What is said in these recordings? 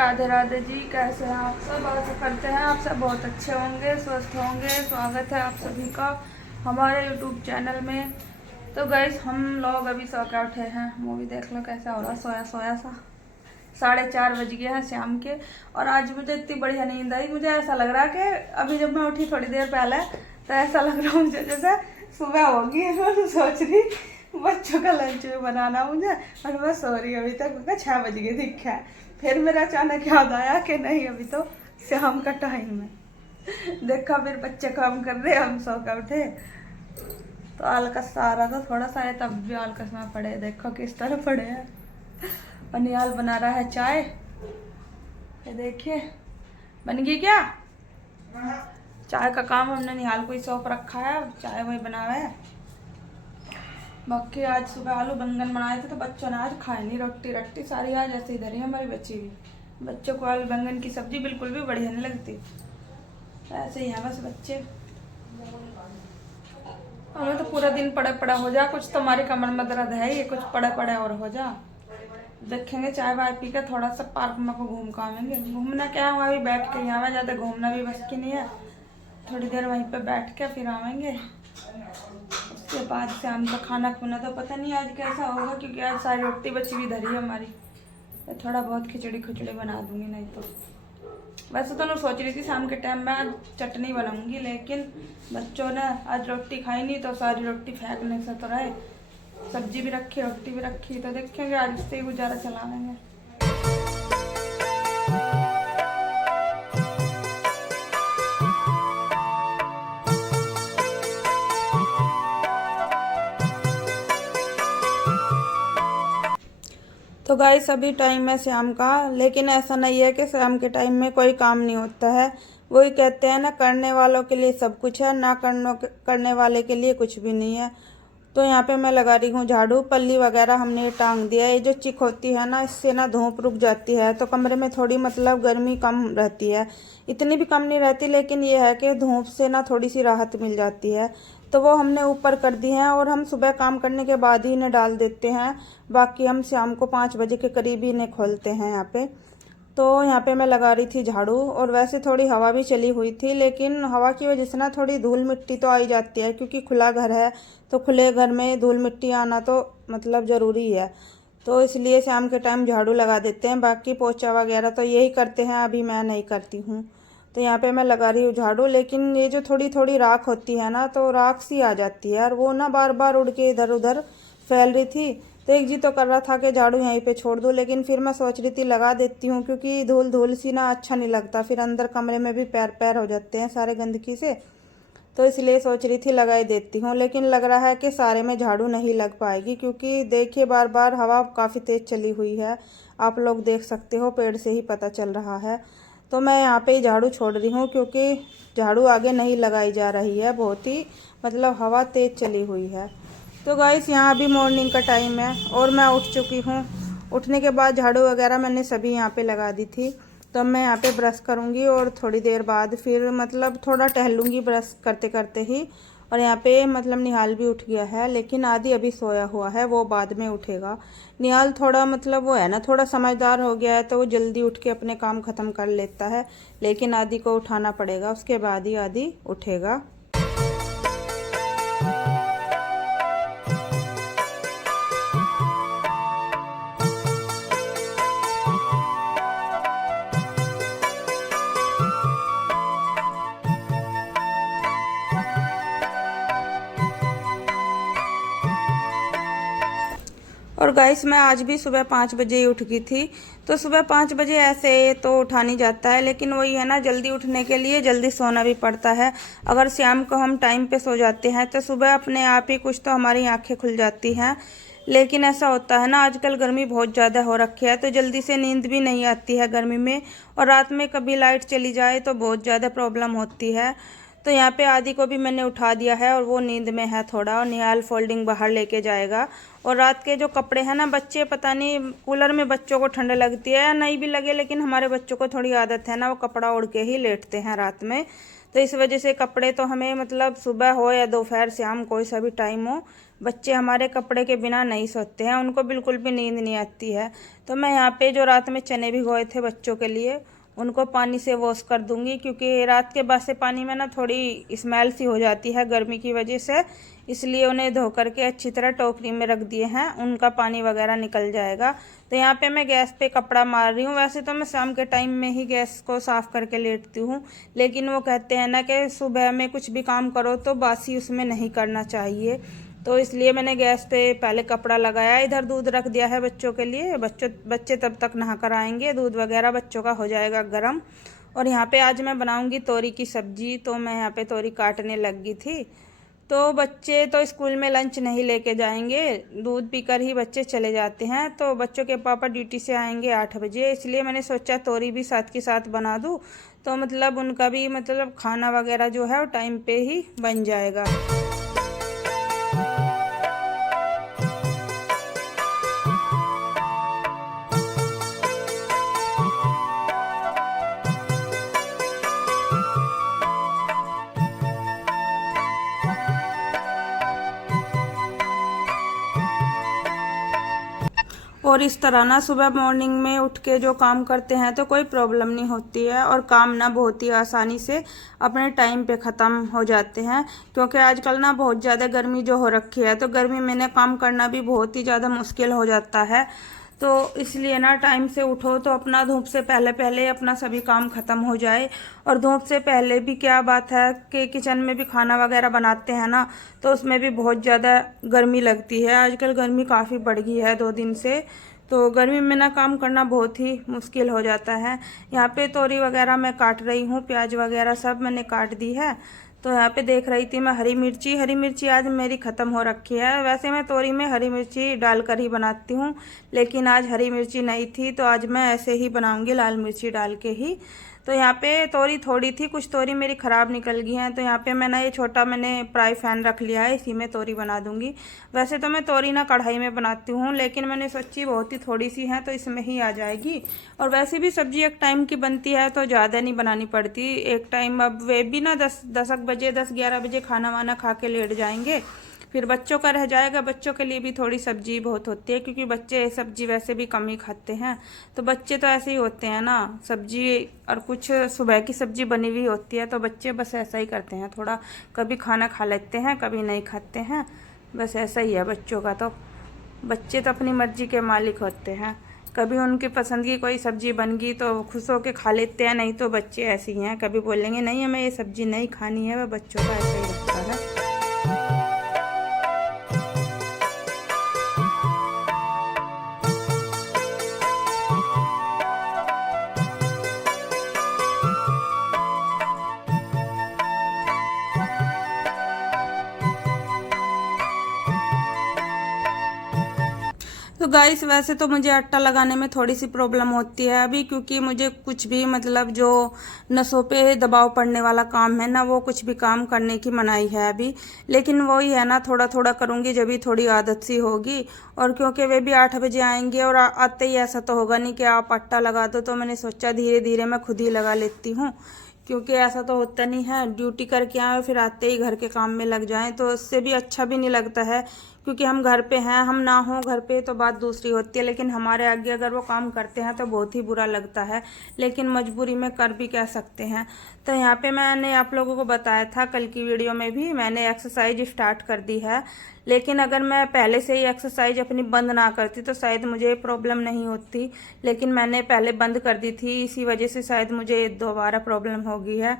राधे राधे जी, कैसे हैं आप सब। आशा करते हैं आप सब बहुत अच्छे होंगे, स्वस्थ होंगे। स्वागत है आप सभी का हमारे यूट्यूब चैनल में। तो गाइस हम लोग अभी सो के उठे हैं। मूवी देख लो कैसा हो रहा, सोया सोया सा। 4:30 बज गए हैं शाम के। और आज मुझे इतनी बढ़िया नींद आई, मुझे ऐसा लग रहा है कि अभी जब मैं उठी थोड़ी देर पहले तो ऐसा लग रहा मुझे जैसे सुबह होगी। मैं सोच रही बच्चों का लंच भी बनाना मुझे, और मैं सो रही अभी तक। मैं 6 बज गए दिखा है। फिर मेरा अचानक याद आया कि नहीं अभी तो शाम का टाइम है। देखा फिर बच्चे काम कर रहे, हम सो के उठे तो आलकस आ रहा था थोड़ा सा, तब भी आलकस में पड़े। देखो किस तरह पड़े हैं। और निहाल बना रहा है चाय, ये देखिए बन गई क्या। चाय का काम हमने निहाल को ही सौंप रखा है, चाय वही बनावे है। बाकी आज सुबह आलू बैंगन बनाए थे तो बच्चों ने आज खाए नहीं। रोटी रट्टी सारी आज ऐसे इधर ही हमारी बची हुई। बच्चों को आलू बैंगन की सब्जी बिल्कुल भी बढ़िया नहीं लगती, ऐसे ही है बस बच्चे। हमें तो पूरा दिन पड़े पड़ा हो जा, कुछ तो हमारी कमर में दर्द है, ये कुछ पड़े पड़े और हो जा। देखेंगे चाय वाय पी के थोड़ा सा पार्क में को घूम के आवेंगे। घूमना क्या है, वहाँ भी बैठ के यहाँ में ज़्यादा घूमना भी बस की नहीं है। थोड़ी देर वहीं पे बैठ के फिर आवेंगे। उसके बाद शाम का खाना खुना तो पता नहीं आज कैसा होगा, क्योंकि आज सारी रोटी बची हुई धरी है हमारी। तो थोड़ा बहुत खिचड़ी खिचड़ी बना दूंगी। नहीं तो वैसे तो मैं सोच रही थी शाम के टाइम में आज चटनी बनाऊंगी, लेकिन बच्चों ने आज रोटी खाई नहीं तो सारी रोटी फेंकने से तो रहे। सब्जी भी रखी, रोटी भी रखी, तो देखेंगे आज से ही गुजारा चला लेंगे। तो गाइस अभी टाइम है शाम का, लेकिन ऐसा नहीं है कि शाम के टाइम में कोई काम नहीं होता है। वही कहते हैं ना, करने वालों के लिए सब कुछ है, ना करने वाले के लिए कुछ भी नहीं है। तो यहाँ पे मैं लगा रही हूँ झाड़ू। पल्ली वगैरह हमने ये टांग दिया है। ये जो चिक होती है ना, इससे ना धूप रुक जाती है तो कमरे में थोड़ी मतलब गर्मी कम रहती है। इतनी भी कम नहीं रहती, लेकिन ये है कि धूप से ना थोड़ी सी राहत मिल जाती है। तो वो हमने ऊपर कर दी हैं, और हम सुबह काम करने के बाद ही इन्हें डाल देते हैं। बाकी हम शाम को 5 बजे के करीब ही इन्हें खोलते हैं यहाँ पे। तो यहाँ पे मैं लगा रही थी झाड़ू, और वैसे थोड़ी हवा भी चली हुई थी, लेकिन हवा की वजह से ना थोड़ी धूल मिट्टी तो आई जाती है, क्योंकि खुला घर है। तो खुले घर में धूल मिट्टी आना तो मतलब ज़रूरी है। तो इसलिए शाम के टाइम झाड़ू लगा देते हैं। बाकी पोछा वगैरह तो यही करते हैं, अभी मैं नहीं करती हूँ। तो यहाँ पे मैं लगा रही हूँ झाड़ू, लेकिन ये जो थोड़ी थोड़ी राख होती है ना, तो राख सी आ जाती है, और वो ना बार बार उड़ के इधर उधर फैल रही थी। तो एक जी तो कर रहा था कि झाड़ू यहीं पे छोड़ दूँ, लेकिन फिर मैं सोच रही थी लगा देती हूँ, क्योंकि धूल धूल सी ना अच्छा नहीं लगता। फिर अंदर कमरे में भी पैर पैर हो जाते हैं सारे गंदगी से। तो इसलिए सोच रही थी लगा ही देती हूँ, लेकिन लग रहा है कि सारे में झाड़ू नहीं लग पाएगी, क्योंकि देखिए बार बार हवा काफ़ी तेज़ चली हुई है। आप लोग देख सकते हो, पेड़ से ही पता चल रहा है। तो मैं यहाँ पे ही झाड़ू छोड़ रही हूँ, क्योंकि झाड़ू आगे नहीं लगाई जा रही है, बहुत ही मतलब हवा तेज़ चली हुई है। तो गाइस यहाँ अभी मॉर्निंग का टाइम है, और मैं उठ चुकी हूँ। उठने के बाद झाड़ू वगैरह मैंने सभी यहाँ पे लगा दी थी। तो मैं यहाँ पे ब्रश करूँगी, और थोड़ी देर बाद फिर मतलब थोड़ा टहलूँगी ब्रश करते करते ही। और यहाँ पे मतलब निहाल भी उठ गया है, लेकिन आदि अभी सोया हुआ है, वो बाद में उठेगा। निहाल थोड़ा मतलब वो है ना, थोड़ा समझदार हो गया है, तो वो जल्दी उठ के अपने काम ख़त्म कर लेता है। लेकिन आदि को उठाना पड़ेगा, उसके बाद ही आदि उठेगा। और गाइस मैं आज भी सुबह 5 बजे ही उठ गई थी। तो सुबह 5 बजे ऐसे तो उठा नहीं जाता है, लेकिन वही है ना, जल्दी उठने के लिए जल्दी सोना भी पड़ता है। अगर शाम को हम टाइम पे सो जाते हैं तो सुबह अपने आप ही कुछ तो हमारी आंखें खुल जाती हैं। लेकिन ऐसा होता है ना, आजकल गर्मी बहुत ज़्यादा हो रखी है, तो जल्दी से नींद भी नहीं आती है गर्मी में। और रात में कभी लाइट चली जाए तो बहुत ज़्यादा प्रॉब्लम होती है। तो यहाँ पे आदि को भी मैंने उठा दिया है और वो नींद में है थोड़ा, और निहाल फोल्डिंग बाहर लेके जाएगा। और रात के जो कपड़े हैं ना, बच्चे पता नहीं कूलर में बच्चों को ठंड लगती है या नहीं भी लगे, लेकिन हमारे बच्चों को थोड़ी आदत है ना, वो कपड़ा ओढ़ के ही लेटते हैं रात में। तो इस वजह से कपड़े तो हमें मतलब सुबह हो या दोपहर शाम कोई सा भी टाइम हो, बच्चे हमारे कपड़े के बिना नहीं सोते हैं, उनको बिल्कुल भी नींद नहीं आती है। तो मैं यहाँ पे जो रात में चने भिगोए थे बच्चों के लिए, उनको पानी से वॉश कर दूंगी, क्योंकि रात के बासे पानी में ना थोड़ी स्मेल सी हो जाती है गर्मी की वजह से, इसलिए उन्हें धो करके अच्छी तरह टोकरी में रख दिए हैं, उनका पानी वगैरह निकल जाएगा। तो यहाँ पे मैं गैस पे कपड़ा मार रही हूँ। वैसे तो मैं शाम के टाइम में ही गैस को साफ़ करके लेटती हूँ, लेकिन वो कहते हैं ना कि सुबह में कुछ भी काम करो तो बासी उसमें नहीं करना चाहिए, तो इसलिए मैंने गैस पे पहले कपड़ा लगाया। इधर दूध रख दिया है बच्चों के लिए, बच्चे तब तक नहा कर आएंगे, दूध वगैरह बच्चों का हो जाएगा गर्म। और यहाँ पे आज मैं बनाऊंगी तोरी की सब्जी, तो मैं यहाँ पे तोरी काटने लग गई थी। तो बच्चे तो स्कूल में लंच नहीं लेके जाएंगे, दूध पीकर ही बच्चे चले जाते हैं। तो बच्चों के पापा ड्यूटी से आएंगे 8 बजे, इसलिए मैंने सोचा तोरी भी साथ के साथ बना दूँ, तो मतलब उनका भी मतलब खाना वगैरह जो है वो टाइम पे ही बन जाएगा। और इस तरह ना सुबह मॉर्निंग में उठ के जो काम करते हैं तो कोई प्रॉब्लम नहीं होती है, और काम ना बहुत ही आसानी से अपने टाइम पे ख़त्म हो जाते हैं। क्योंकि आजकल ना बहुत ज़्यादा गर्मी जो हो रखी है, तो गर्मी में ना काम करना भी बहुत ही ज़्यादा मुश्किल हो जाता है। तो इसलिए ना टाइम से उठो तो अपना धूप से पहले पहले अपना सभी काम ख़त्म हो जाए। और धूप से पहले भी क्या बात है कि किचन में भी खाना वगैरह बनाते हैं ना, तो उसमें भी बहुत ज़्यादा गर्मी लगती है। आजकल गर्मी काफ़ी बढ़ गई है 2 दिन से, तो गर्मी में ना काम करना बहुत ही मुश्किल हो जाता है। यहाँ पे तोरी वगैरह मैं काट रही हूँ, प्याज वगैरह सब मैंने काट दी है। तो यहाँ पे देख रही थी मैं हरी मिर्ची आज मेरी ख़त्म हो रखी है। वैसे मैं तोरी में हरी मिर्ची डालकर ही बनाती हूँ, लेकिन आज हरी मिर्ची नहीं थी, तो आज मैं ऐसे ही बनाऊँगी लाल मिर्ची डाल के ही। तो यहाँ पे तोरी थोड़ी थी, कुछ तोरी मेरी ख़राब निकल गई हैं, तो यहाँ पे मैं ना ये छोटा मैंने फ्राई पैन रख लिया है, इसी में तोरी बना दूँगी। वैसे तो मैं तोरी ना कढ़ाई में बनाती हूँ, लेकिन मैंने सोची बहुत ही थोड़ी सी है तो इसमें ही आ जाएगी। और वैसे भी सब्जी एक टाइम की बनती है तो ज़्यादा नहीं बनानी पड़ती एक टाइम। अब वे भी ना 10-11 बजे खाना वाना खा के लेट जाएंगे, फिर बच्चों का रह जाएगा। बच्चों के लिए भी थोड़ी सब्जी बहुत होती है, क्योंकि बच्चे सब्जी वैसे भी कम ही खाते हैं। तो बच्चे तो ऐसे ही होते हैं ना, सब्जी और कुछ सुबह की सब्जी बनी हुई होती है तो बच्चे बस ऐसा ही करते हैं, थोड़ा कभी खाना खा लेते हैं कभी नहीं खाते हैं, बस ऐसा ही है बच्चों का। तो बच्चे तो अपनी मर्जी के मालिक होते हैं, कभी उनकी पसंद की कोई सब्जी बन गई तो खुश होकर खा लेते हैं, नहीं तो बच्चे ऐसे ही हैं, कभी बोलेंगे नहीं हमें ये सब्जी नहीं खानी है। वह बच्चों का ऐसा ही रहता है। तो गाइस वैसे तो मुझे आटा लगाने में थोड़ी सी प्रॉब्लम होती है अभी, क्योंकि मुझे कुछ भी मतलब जो नसों पे दबाव पड़ने वाला काम है ना, वो कुछ भी काम करने की मनाही है अभी। लेकिन वही है ना, थोड़ा थोड़ा करूँगी जब भी थोड़ी आदत सी होगी। और क्योंकि वे भी 8 बजे आएंगे और आते ही ऐसा तो होगा नहीं कि आप आटा लगा दो, तो मैंने सोचा धीरे धीरे मैं खुद ही लगा लेती हूँ, क्योंकि ऐसा तो होता नहीं है ड्यूटी करके आए फिर आते ही घर के काम में लग जाएं, तो उससे भी अच्छा भी नहीं लगता है। क्योंकि हम घर पे हैं, हम ना हो घर पे तो बात दूसरी होती है, लेकिन हमारे आगे अगर वो काम करते हैं तो बहुत ही बुरा लगता है, लेकिन मजबूरी में कर भी कह सकते हैं। तो यहाँ पे मैंने आप लोगों को बताया था कल की वीडियो में भी, मैंने एक्सरसाइज स्टार्ट कर दी है। लेकिन अगर मैं पहले से ही एक्सरसाइज अपनी बंद ना करती तो शायद मुझे प्रॉब्लम नहीं होती, लेकिन मैंने पहले बंद कर दी थी, इसी वजह से शायद मुझे दोबारा प्रॉब्लम हो गई है।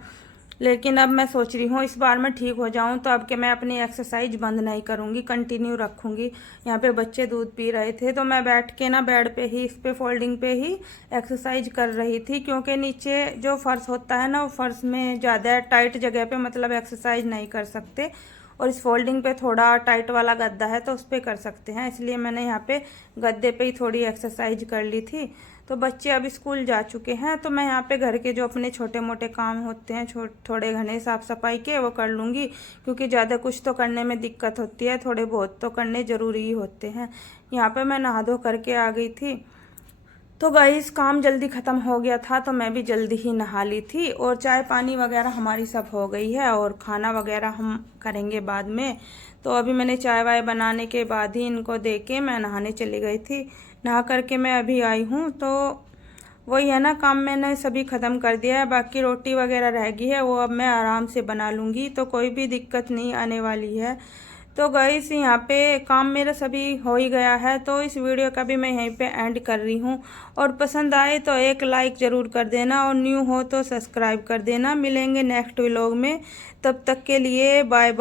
लेकिन अब मैं सोच रही हूँ इस बार मैं ठीक हो जाऊँ तो अब के मैं अपनी एक्सरसाइज बंद नहीं करूँगी, कंटिन्यू रखूँगी। यहाँ पे बच्चे दूध पी रहे थे तो मैं बैठ के ना बेड पे ही, इस पे फोल्डिंग पे ही एक्सरसाइज कर रही थी, क्योंकि नीचे जो फर्श होता है ना, वो फर्श में ज़्यादा टाइट जगह पे मतलब एक्सरसाइज नहीं कर सकते, और इस फोल्डिंग पे थोड़ा टाइट वाला गद्दा है तो उस पर कर सकते हैं, इसलिए मैंने यहाँ पे गद्दे पे ही थोड़ी एक्सरसाइज कर ली थी। तो बच्चे अब स्कूल जा चुके हैं, तो मैं यहाँ पे घर के जो अपने छोटे मोटे काम होते हैं थोड़े घने साफ़ सफाई के, वो कर लूँगी, क्योंकि ज़्यादा कुछ तो करने में दिक्कत होती है, थोड़े बहुत तो करने ज़रूरी ही होते हैं। यहाँ पे मैं नहा धो करके आ गई थी। तो गाइस काम जल्दी ख़त्म हो गया था, तो मैं भी जल्दी ही नहा ली थी, और चाय पानी वगैरह हमारी सब हो गई है, और खाना वगैरह हम करेंगे बाद में। तो अभी मैंने चाय वाय बनाने के बाद ही इनको दे के मैं नहाने चली गई थी। नहा करके मैं अभी आई हूँ, तो वही है ना, काम मैंने सभी ख़त्म कर दिया है। बाकी रोटी वगैरह रह गई है, वो अब मैं आराम से बना लूँगी, तो कोई भी दिक्कत नहीं आने वाली है। तो गाइस यहाँ पे काम मेरा सभी हो ही गया है, तो इस वीडियो का भी मैं यहीं पे एंड कर रही हूँ। और पसंद आए तो एक लाइक ज़रूर कर देना, और न्यू हो तो सब्सक्राइब कर देना। मिलेंगे नेक्स्ट व्लॉग में, तब तक के लिए बाय बाय।